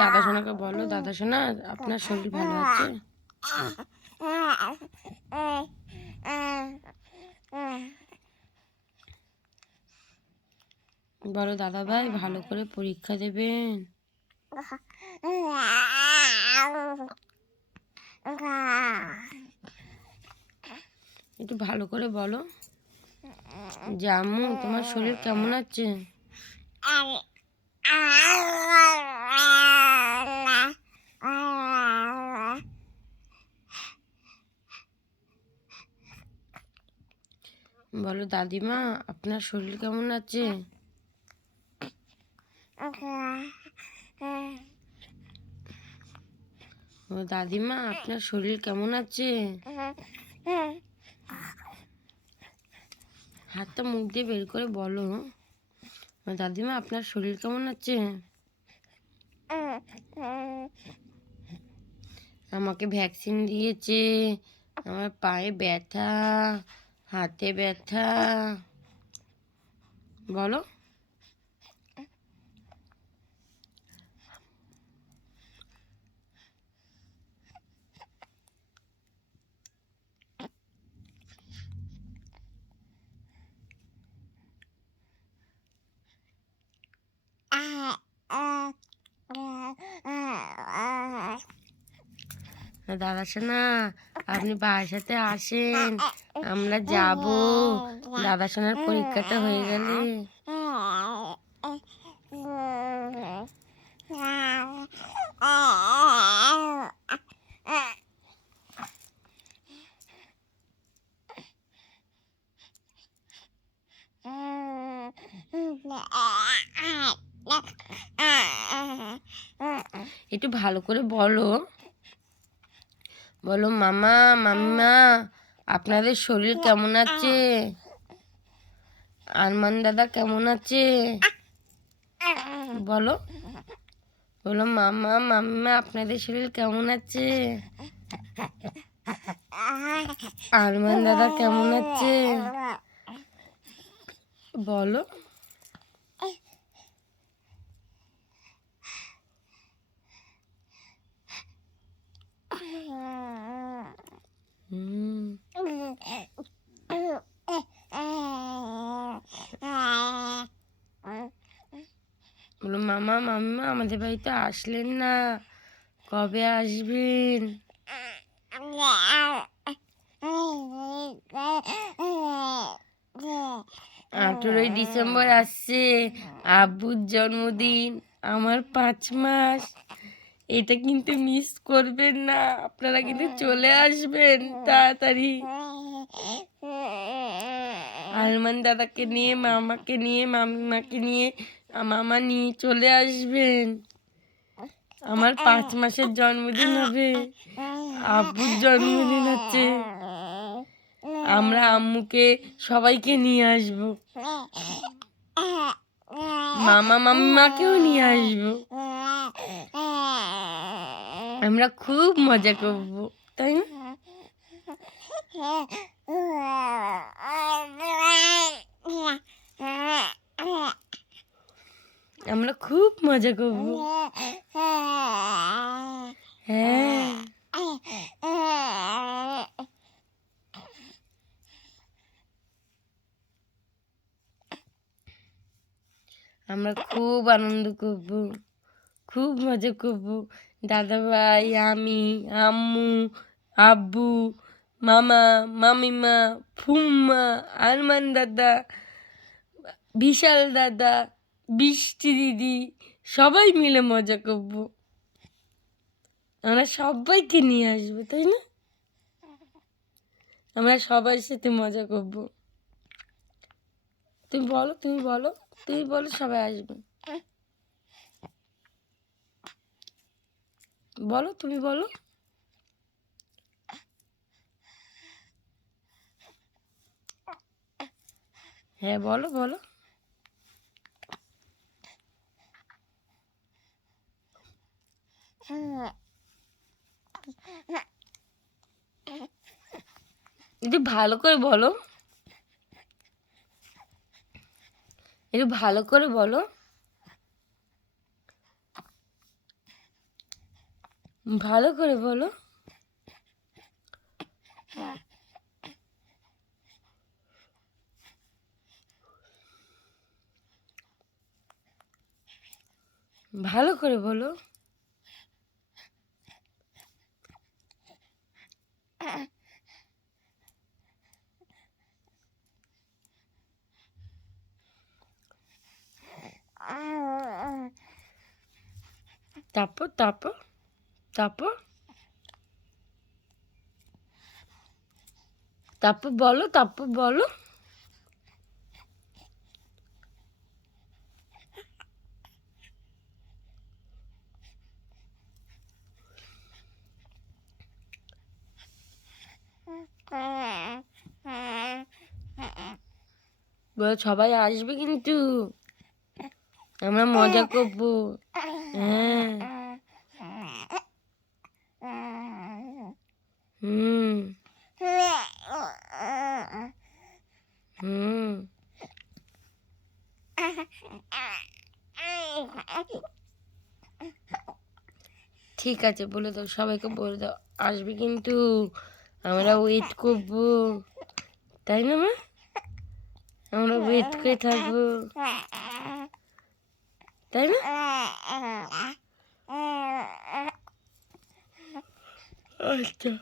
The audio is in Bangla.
দাদা সোনাকে বলো, দাদা সোনা আপনার শরীর ভালো আছে? বলো দাদা ভাই ভালো করে পরীক্ষা দেবেন। একটু ভালো করে বলো যে আম্মু তোমার শরীর কেমন আছে? বলো দাদিমা আপনার শরীর কেমন আছে? ও দাদিমা আপনার শরীর কেমন আছে? হাতটা মুখ দিয়ে বের করে বলো দাদিমা আপনার শরীর কেমন আছে? আমাকে ভ্যাকসিন দিয়েছে, আমার পায়ে ব্যথা, হাতে ব্যথা। বলো দাদা সোনা আপনি বাসাতে আসেন, আমরা যাব দাদা সোনার পরীক্ষাটা হয়ে গেলে। একটু ভালো করে বলো, বলো মামা মাম্মা আপনাদের শরীর কেমন আছে? আরমান দাদা কেমন আছে? বলো বলো মামা মাম্মা আপনাদের শরীর কেমন আছে? আরমান দাদা কেমন আছে? বলো বলো মামা মাম্মা আমাদের বাড়িতে আসলেন না, কবে আসবেন? 18ই ডিসেম্বর আসছে, আব্বুর জন্মদিন, আমার 5 মাস। এটা কিন্তু মিস করবেন না, আপনারা কিন্তু চলে আসবেন তাড়াতাড়ি। আরমান দাদাকে নিয়ে, মামাকে নিয়ে, মামিমাকে নিয়ে, মামা নিয়ে চলে আসবেন। আমার 5 মাসের জন্মদিন হবে, আব্বুর জন্মদিন আছে, আমরা আম্মুকে সবাইকে নিয়ে আসবো, মামা মাম্মাকেও নিয়ে আসবো, আমরা খুব মজা করবো, তাই না? আমরা খুব মজা করবো। হ্যাঁ আমরা খুব আনন্দ করব, খুব মজা করব। দাদা ভাই, আমি, আম্মু, আব্বু, মামা, মামিমা, ফুম্মা, আরমান দাদা, বিশাল দাদা, বৃষ্টি দিদি, সবাই মিলে মজা করব। আমরা সবাইকে নিয়ে আসবো, তাই না? আমরা সবার সাথে মজা করব। তুমি বলো, তুমি বলো, তুমি বলো সবাই আসবে। বলো, তুমি বলো। হ্যাঁ বলো বলো। একটু ভালো করে বলো, একটু ভালো করে বলো। ভালো করে বলো। ভালো করে বলো। তারপর তারপর তারপর তারপর বলো, তারপর বলো। বলো সবাই আসবে কিন্তু, আমরা মজা করবো। হ্যাঁ। হুম হুম। ঠিক আছে, বলে দাও, সবাইকে বলে দাও আসবে কিন্তু, আমরা ওয়েট করবো, তাই না মা? আমরা ওয়েট করে থাকবো, তাই না? আচ্ছা।